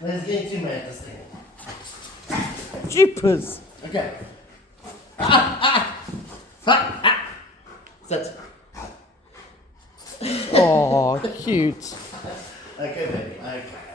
Let's get into this thing. Jeepers. Okay. Sit. Oh, cute. Okay, baby. Okay.